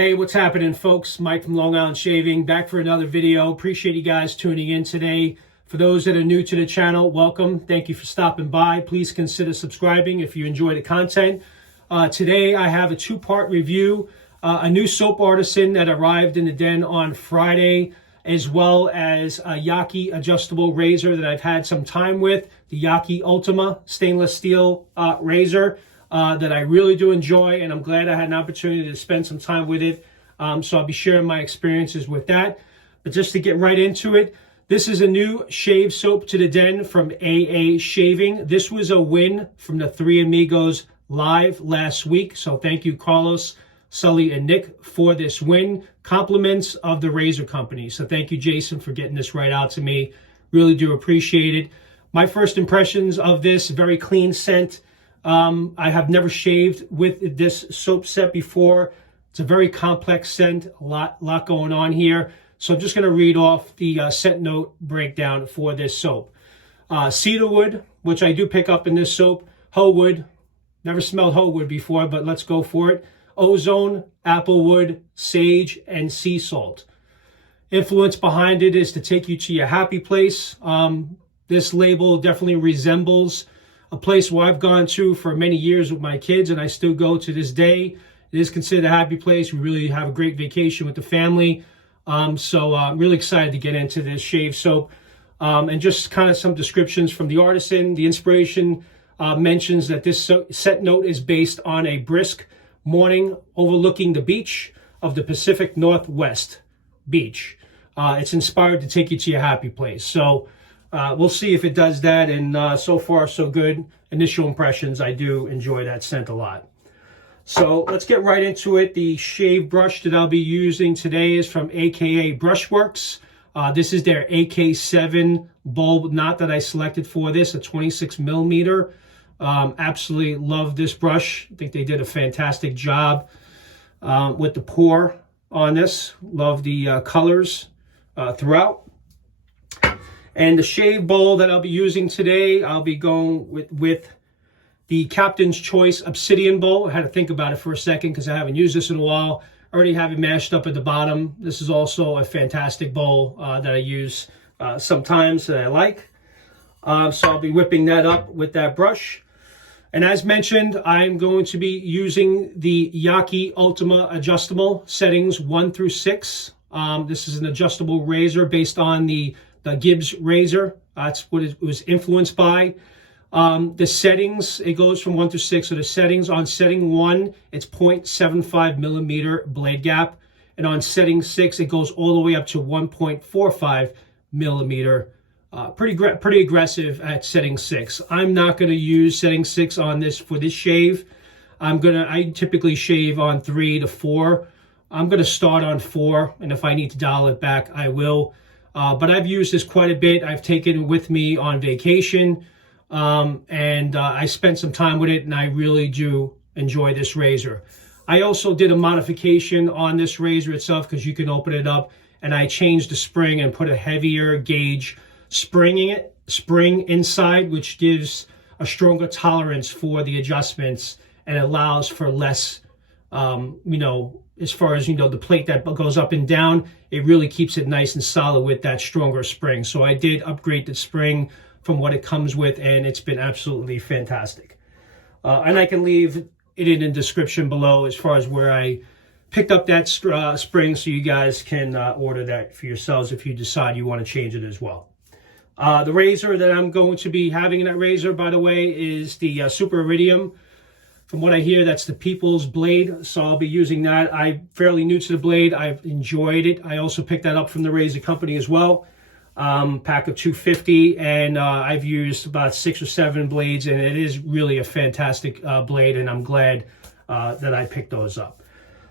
Hey, what's happening, folks? Mike from Long Island Shaving, back for another video. Appreciate you guys tuning in today. For those that are new to the channel, welcome. Thank you for stopping by. Please consider subscribing if you enjoy the content. Today, I have a two-part review. A new soap artisan that arrived in the den on Friday, as well as a YAQI adjustable razor that I've had some time with, the YAQI Ultima stainless steel razor. That I really do enjoy, and I'm glad I had an opportunity to spend some time with it. So I'll be sharing my experiences with that. But just to get right into it, this is a new shave soap to the den from AA Shaving. This was a win from the Three Amigos live last week. So thank you, Carlos, Sully, and Nick for this win. Compliments of the razor company. So thank you, Jason, for getting this right out to me. Really do appreciate it. My first impressions of this, very clean scent. I have never shaved with this soap set before. It's a very complex scent, a lot going on here. So I'm just going to read off the scent note breakdown for this soap. Cedarwood, which I do pick up in this soap. Hoe wood, never smelled hoe wood before, but let's go for it. Ozone, applewood, sage, and sea salt. Influence behind it is to take you to your happy place. This label definitely resembles a place where I've gone to for many years with my kids, and I still go to this day. It is considered a happy place. We really have a great vacation with the family. So I'm really excited to get into this shave soap. And just kind of some descriptions from the artisan. The inspiration mentions that this scent note is based on a brisk morning overlooking the beach of the Pacific Northwest beach. It's inspired to take you to your happy place. So we'll see if it does that, and so far so good. Initial impressions, I do enjoy that scent a lot. So let's get right into it. The shave brush that I'll be using today is from AKA Brushworks. This is their AK7 bulb knot that I selected for this, a 26 millimeter. Absolutely love this brush. I think they did a fantastic job with the pour on this. Love the colors throughout. And the shave bowl that I'll be using today, I'll be going with the Captain's Choice Obsidian Bowl. I had to think about it for a second because I haven't used this in a while. I already have it mashed up at the bottom. This is also a fantastic bowl that I use sometimes that I like. So I'll be whipping that up with that brush. And as mentioned, I'm going to be using the YAQI Ultima adjustable settings 1 through 6. This is an adjustable razor based on the Gibbs razor. That's what it was influenced by. The settings, it goes from 1 through 6. So the settings, on setting 1, it's 0.75 millimeter blade gap. And on setting 6, it goes all the way up to 1.45 millimeter. Pretty aggressive at setting 6. I'm not going to use setting 6 on this for this shave. I typically shave on 3 to 4. I'm going to start on 4, and if I need to dial it back, I will. But I've used this quite a bit. I've taken it with me on vacation, and I spent some time with it, and I really do enjoy this razor. I also did a modification on this razor itself because you can open it up, and I changed the spring and put a heavier gauge spring inside, which gives a stronger tolerance for the adjustments and allows for less, as far as, the plate that goes up and down, it really keeps it nice and solid with that stronger spring. So I did upgrade the spring from what it comes with, and it's been absolutely fantastic. And I can leave it in the description below as far as where I picked up that spring, so you guys can order that for yourselves if you decide you want to change it as well. The razor that I'm going to be having in that razor, by the way, is the Super Iridium. From what I hear, that's the People's Blade, so I'll be using that. I'm fairly new to the blade. I've enjoyed it. I also picked that up from the razor company as well. Pack of 250, and I've used about 6 or 7 blades, and it is really a fantastic blade, and I'm glad that I picked those up.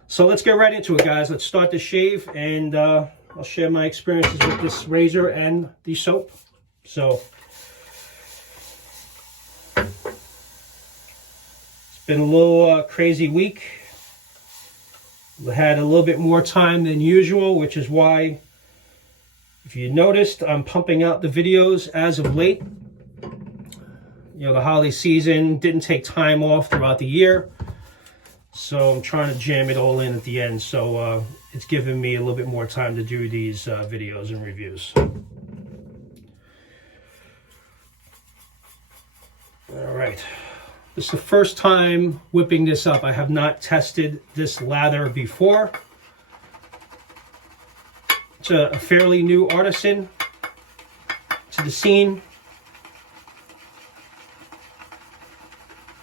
So let's get right into it, guys. Let's start the shave, and I'll share my experiences with this razor and the soap. So been a little crazy week. We had a little bit more time than usual, which is why, if you noticed, I'm pumping out the videos as of late. The holiday season didn't take time off throughout the year. So I'm trying to jam it all in at the end, so it's giving me a little bit more time to do these videos and reviews. All right, this is the first time whipping this up. I have not tested this lather before. It's a fairly new artisan to the scene.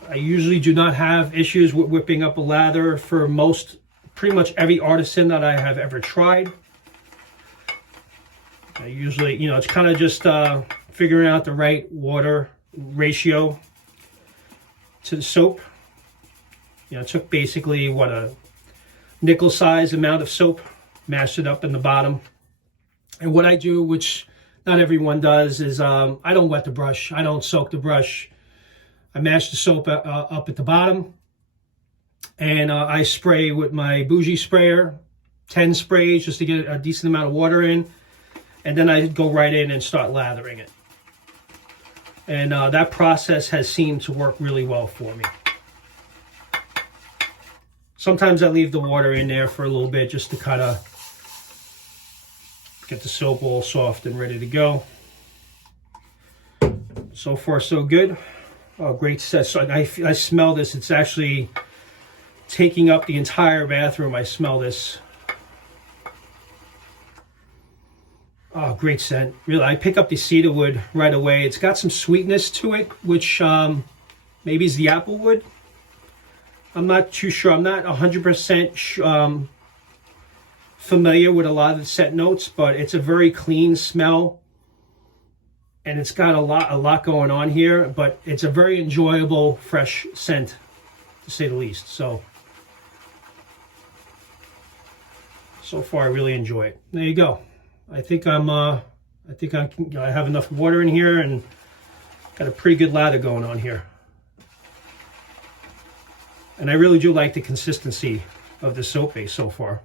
I usually do not have issues with whipping up a lather for pretty much every artisan that I have ever tried. I usually, it's kind of just figuring out the right water ratio to the soap. It took basically, a nickel size amount of soap, mashed it up in the bottom. And what I do, which not everyone does, is I don't wet the brush. I don't soak the brush. I mash the soap up at the bottom, and I spray with my bougie sprayer, 10 sprays just to get a decent amount of water in, and then I go right in and start lathering it. And that process has seemed to work really well for me. Sometimes I leave the water in there for a little bit just to kind of get the soap all soft and ready to go. So far, so good. Oh, great set. So I smell this. It's actually taking up the entire bathroom. I smell this. Oh, great scent. Really, I pick up the cedar wood right away. It's got some sweetness to it, which maybe is the apple wood. I'm not too sure. I'm not 100% familiar with a lot of the scent notes, but it's a very clean smell. And it's got a lot going on here, but it's a very enjoyable, fresh scent, to say the least. So far, I really enjoy it. There you go. I think I have enough water in here and got a pretty good lather going on here. And I really do like the consistency of the soap base so far.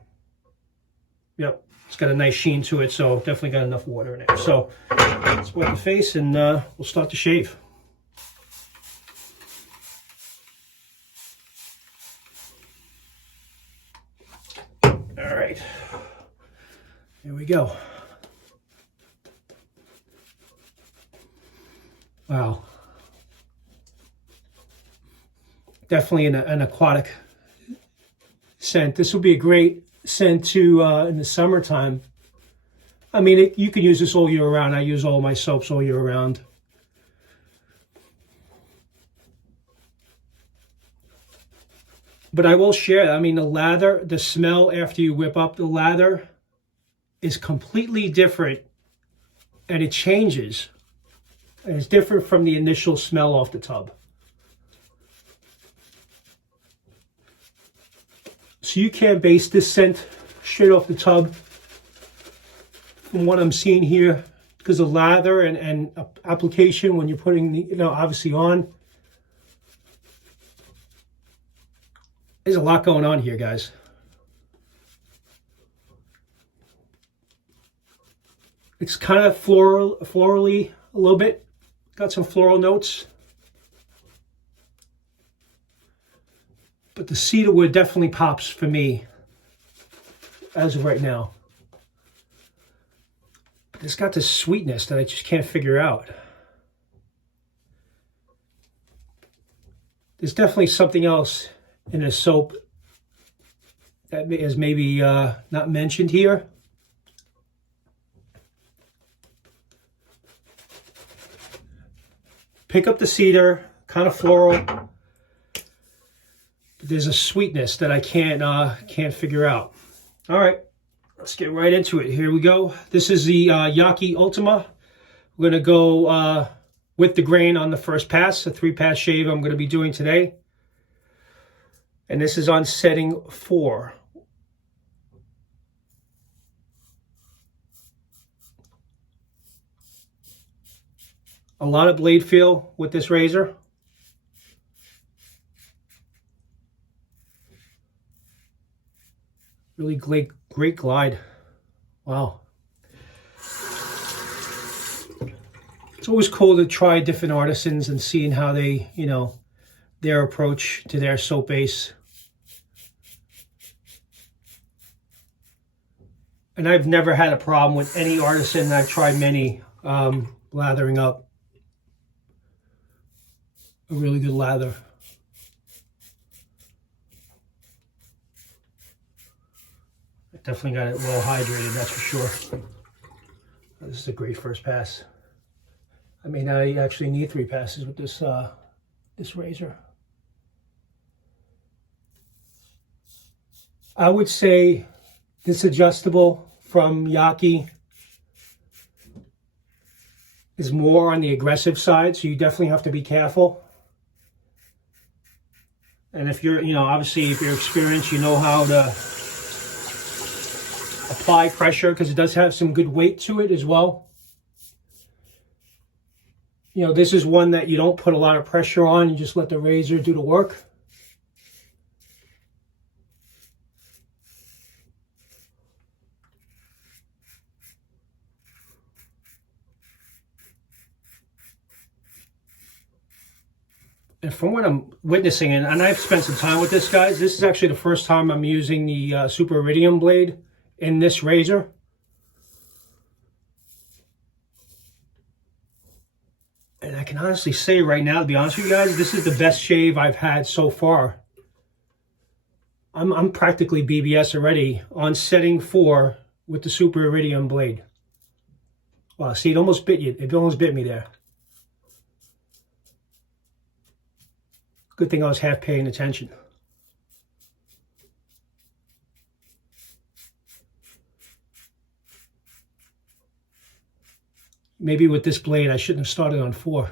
Yep. It's got a nice sheen to it, so definitely got enough water in it. So let's wet the face and we'll start the shave. All right, here we go. Wow. Definitely an aquatic scent. This would be a great scent to in the summertime. I mean, you can use this all year round. I use all my soaps all year round. But I will share, I mean, the lather, the smell after you whip up the lather is completely different, and it changes. And it's different from the initial smell off the tub. So you can't base this scent straight off the tub from what I'm seeing here, because of lather and application when you're putting the, obviously on. There's a lot going on here, guys. It's kind of florally a little bit. Got some floral notes. But the cedar wood definitely pops for me as of right now. But it's got this sweetness that I just can't figure out. There's definitely something else in this soap that is maybe not mentioned here. Pick up the cedar, kind of floral. But there's a sweetness that I can't figure out. All right, let's get right into it. Here we go. This is the YAQI Ultima. We're going to go with the grain on the first pass, a 3-pass shave I'm going to be doing today. And this is on setting 4. A lot of blade feel with this razor. Really great glide. Wow. It's always cool to try different artisans and seeing how they, their approach to their soap base. And I've never had a problem with any Artisan. I've tried many lathering up. A really good lather. I definitely got it well hydrated, that's for sure. This is a great first pass. I may not actually need 3 passes with this this razor. I would say this adjustable from YAQI is more on the aggressive side, so you definitely have to be careful. And if you're, obviously if you're experienced, you know how to apply pressure, because it does have some good weight to it as well. This is one that you don't put a lot of pressure on, you just let the razor do the work. And from what I'm witnessing, and I've spent some time with this, guys, this is actually the first time I'm using the Super Iridium blade in this razor. And I can honestly say right now, to be honest with you guys, this is the best shave I've had so far. I'm practically BBS already on setting 4 with the Super Iridium blade. Wow, see, it almost bit you. It almost bit me there. Good thing I was half paying attention. Maybe with this blade, I shouldn't have started on 4.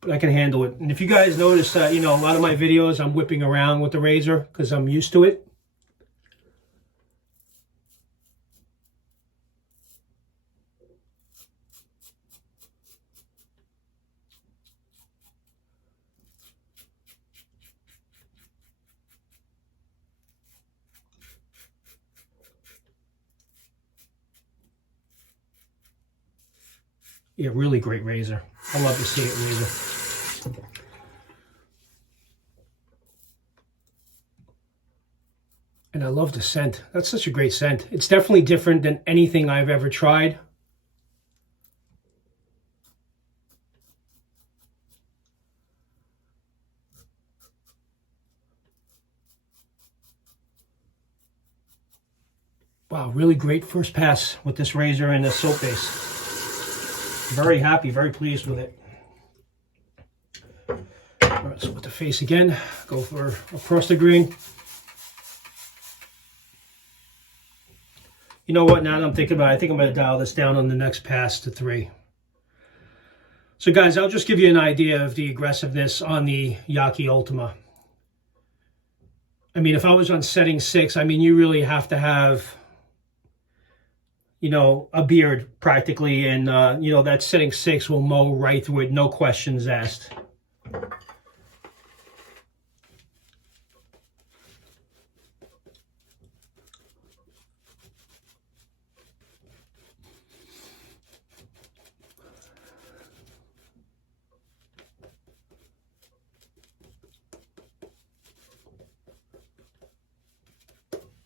But I can handle it. And if you guys notice, a lot of my videos, I'm whipping around with the razor because I'm used to it. Yeah, really great razor. I love to see it razor. And I love the scent. That's such a great scent. It's definitely different than anything I've ever tried. Wow, really great first pass with this razor and this soap base. Very happy, very pleased with it. All right, so with the face again, go for across the green. You know what, now that I'm thinking about it, I think I'm going to dial this down on the next pass to 3. So guys, I'll just give you an idea of the aggressiveness on the YAQI Ultima. I mean, if I was on setting 6, I mean, you really have to have, a beard practically, and, that setting 6 will mow right through it, no questions asked.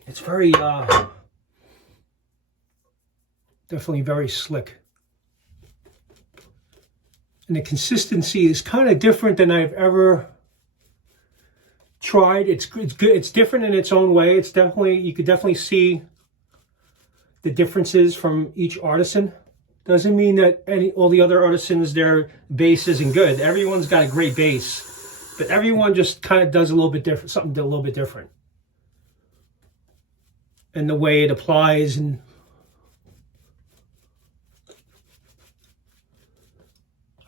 It's very, definitely very slick. And the consistency is kind of different than I've ever tried. It's good. It's different in its own way. It's definitely, you could definitely see the differences from each artisan. Doesn't mean that all the other artisans, their base isn't good. Everyone's got a great base, but everyone just kind of does a little bit different, something a little bit different. And the way it applies, and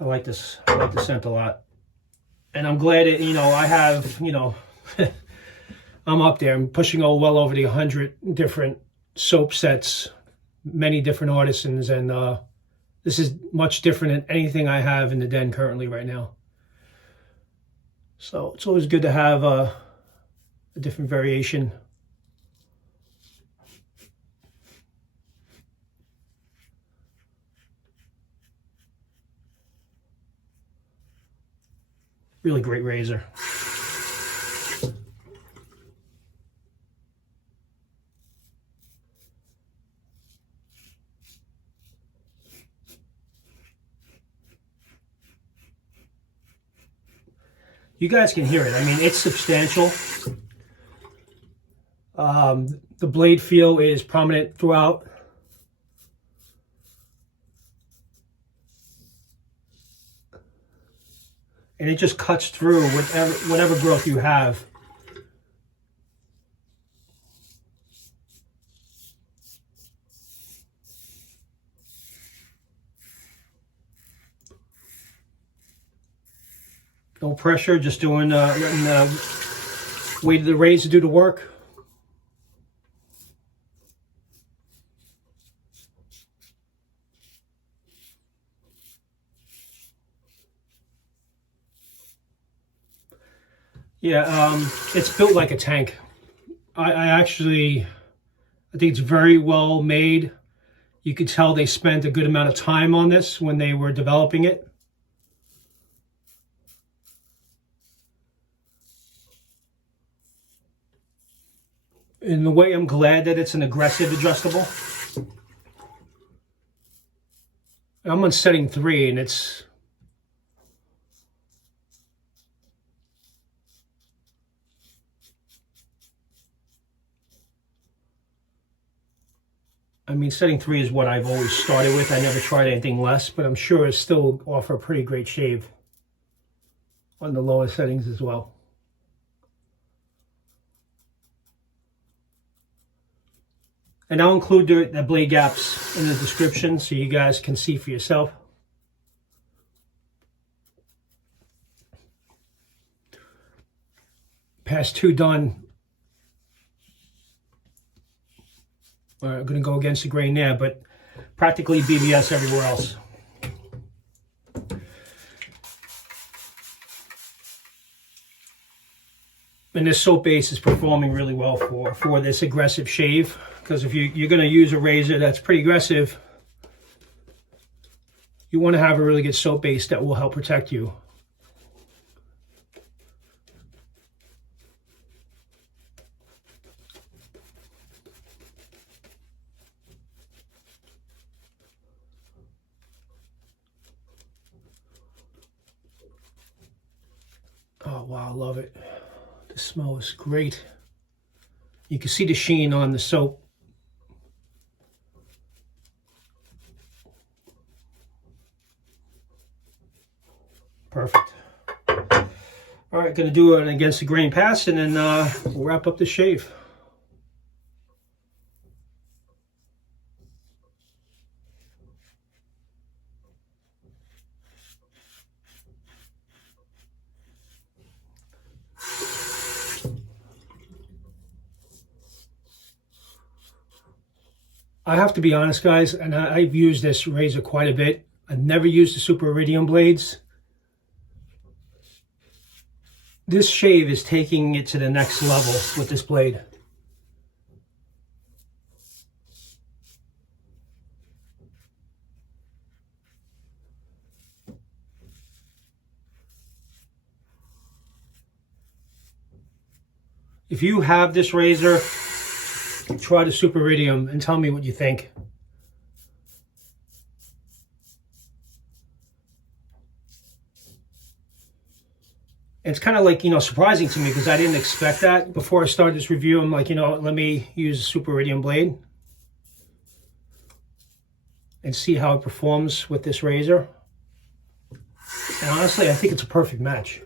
I like this. I like the scent a lot. And I'm glad it, I have, I'm up there. I'm pushing well over the 100 different soap sets, many different artisans, and this is much different than anything I have in the den currently right now. So it's always good to have a different variation. Really great razor. You guys can hear it. I mean, it's substantial. The blade feel is prominent throughout. And it just cuts through whatever growth you have. No pressure, just letting the weight of the razor do the work. Yeah, it's built like a tank. I think it's very well made. You could tell they spent a good amount of time on this when they were developing it. In the way, I'm glad that it's an aggressive adjustable. I'm on setting 3 and it's setting 3 is what I've always started with. I never tried anything less, but I'm sure it still offer a pretty great shave on the lower settings as well. And I'll include the blade gaps in the description so you guys can see for yourself. Pass 2 done. I'm going to go against the grain there, but practically BBS everywhere else. And this soap base is performing really well for this aggressive shave, because if you're going to use a razor that's pretty aggressive, you want to have a really good soap base that will help protect you. Oh wow, I love it. The smell is great. You can see the sheen on the soap. Perfect. All right, going to do an against the grain pass, and then we'll wrap up the shave. I have to be honest, guys, and I've used this razor quite a bit. I've never used the Super Iridium blades. This shave is taking it to the next level with this blade. If you have this razor, try the Super Iridium and tell me what you think. It's kind of like, surprising to me because I didn't expect that. Before I started this review, I'm like, let me use a Super Iridium blade and see how it performs with this razor. And honestly, I think it's a perfect match.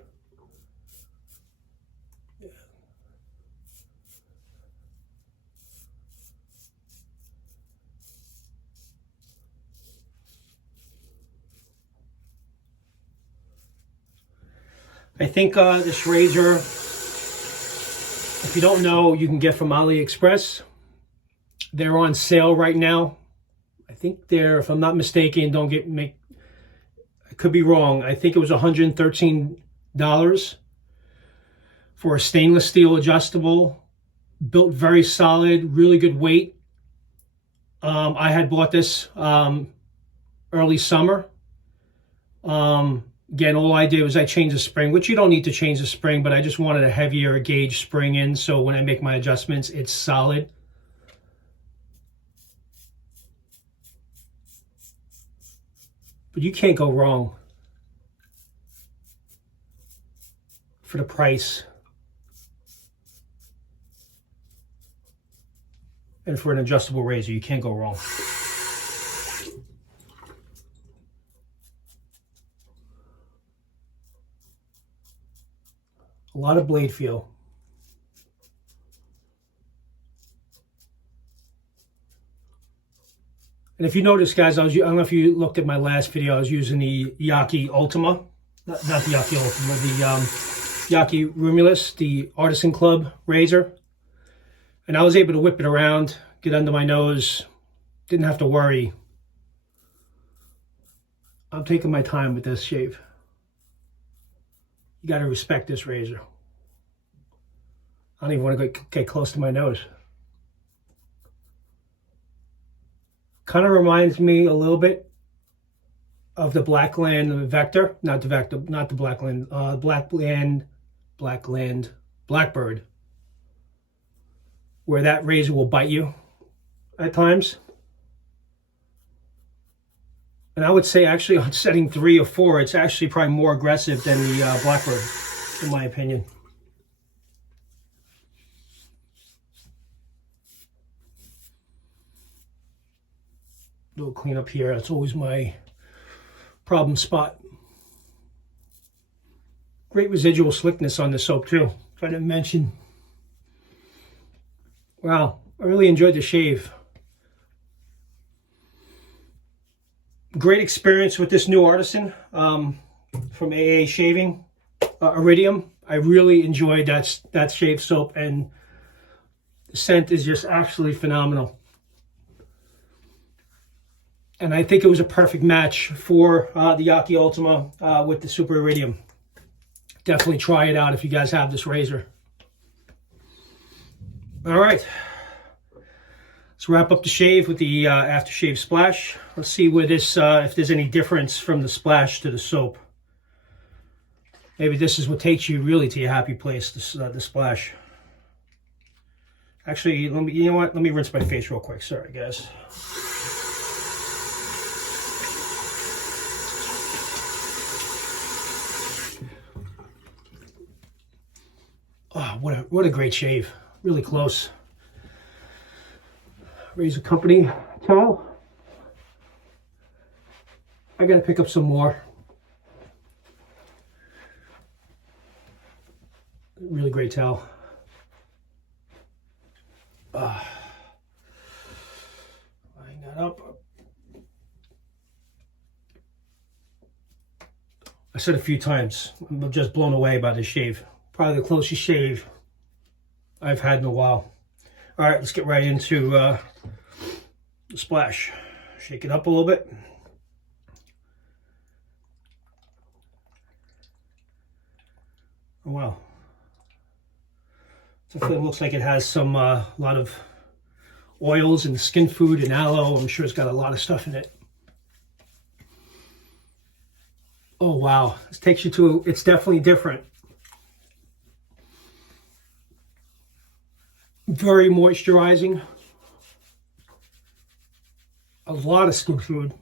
I think this razor, if you don't know, you can get from AliExpress. They're on sale right now. I think they're, if I'm not mistaken, I could be wrong. I think it was $113 for a stainless steel adjustable, built very solid, really good weight. I had bought this early summer. Again, all I did was I changed the spring, which you don't need to change the spring, but I just wanted a heavier gauge spring in, so when I make my adjustments, it's solid. But you can't go wrong. for the price. And for an adjustable razor, you can't go wrong. A lot of blade feel. And if you notice, guys, I don't know if you looked at my last video, I was using the YAQI Ultima. Not the YAQI Ultima, the YAQI Romulus, the Artisan Club razor. And I was able to whip it around, get under my nose, didn't have to worry. I'm taking my time with this shave. You got to respect this razor. I don't even want to get close to my nose. Kind of reminds me a little bit of the Blackland Vector, not the Vector, not the Blackland, Blackbird, where that razor will bite you at times. And I would say actually on setting 3 or 4, it's actually probably more aggressive than the Blackbird, in my opinion. Little cleanup here, that's always my problem spot. Great residual slickness on the soap too, if I didn't mention. Wow, I really enjoyed the shave. Great experience with this new Artisan from AA Shaving Iridium. I really enjoyed that shave soap, and the scent is just absolutely phenomenal. And I think it was a perfect match for the YAQI Ultima with the Super Iridium. Definitely try it out if you guys have this razor. All right. Let's wrap up the shave with the aftershave splash. Let's see where this, if there's any difference from the splash to the soap. Maybe this is what takes you really to your happy place, the splash. Actually, you know what? Let me rinse my face real quick. Sorry, guys. Oh, what a great shave. Really close. Razor Company towel. I gotta pick up some more. Really great towel. Line that up. I said a few times, I'm just blown away by this shave. Probably the closest shave I've had in a while. All right, let's get right into the splash. Shake it up a little bit. Oh, wow. It looks like it has some lot of oils and skin food and aloe. I'm sure it's got a lot of stuff in it. Oh, wow. This takes you to, it's definitely different. Very moisturizing. A lot of skin food.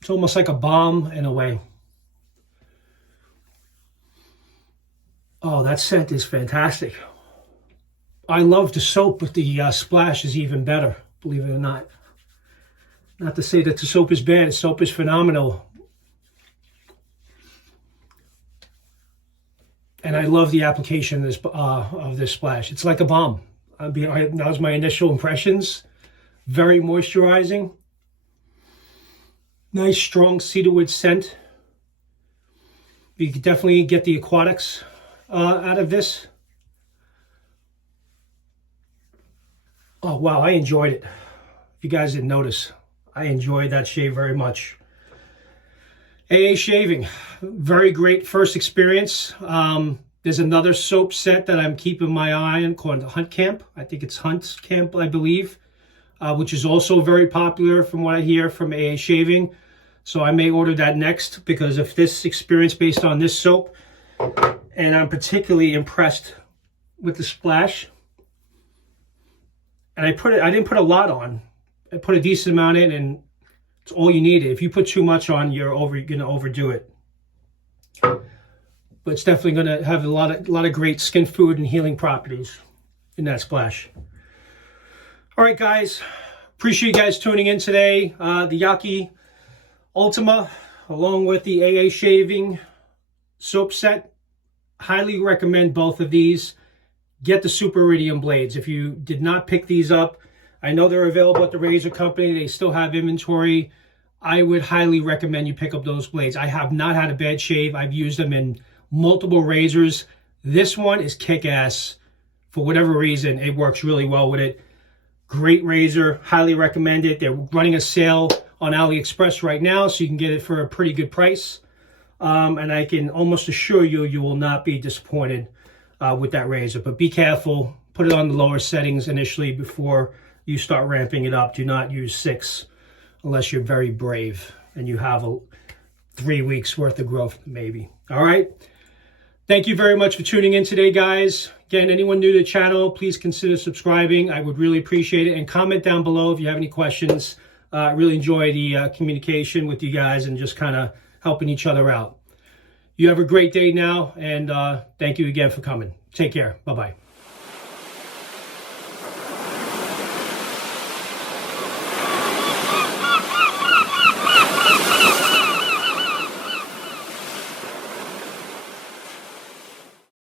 It's almost like a balm in a way. Oh, that scent is fantastic. I love the soap, but the splash is even better, believe it or not. Not to say that the soap is bad. The soap is phenomenal. And I love the application of this splash. It's like a balm. That was my initial impressions. Very moisturizing. Nice, strong cedarwood scent. You can definitely get the aquatics out of this. Oh, wow, I enjoyed it. If you guys didn't notice, I enjoyed that shave very much. AA Shaving, very great first experience. There's another soap set that I'm keeping my eye on called Hunt Camp. I think it's Hunt Camp, I believe, which is also very popular from what I hear from AA Shaving. So I may order that next, because if this experience based on this soap, and I'm particularly impressed with the splash. And I didn't put a lot on. I put a decent amount in, and it's all you needed. If you put too much on, you're going to overdo it. But but it's definitely going to have a lot of great skin food and healing properties in that splash. All right, guys, appreciate you guys tuning in today. The YAQI Ultima, along with the AA Shaving soap set, highly recommend both of these. Get the Super Iridium blades. If you did not pick these up, I know they're available at the razor company. They still have inventory. I would highly recommend you pick up those blades. I have not had a bad shave. I've used them in multiple razors. This one is kick-ass. For whatever reason, it works really well with it. Great razor. Highly recommend it. They're running a sale on AliExpress right now, so you can get it for a pretty good price. And I can almost assure you, you will not be disappointed with that razor. But be careful. Put it on the lower settings initially before you start ramping it up. Do not use 6 unless you're very brave and you have 3 weeks worth of growth, maybe. All right. Thank you very much for tuning in today, guys. Again, anyone new to the channel, please consider subscribing. I would really appreciate it. And comment down below if you have any questions. I really enjoy the communication with you guys and just kind of helping each other out. You have a great day now, and thank you again for coming. Take care. Bye-bye.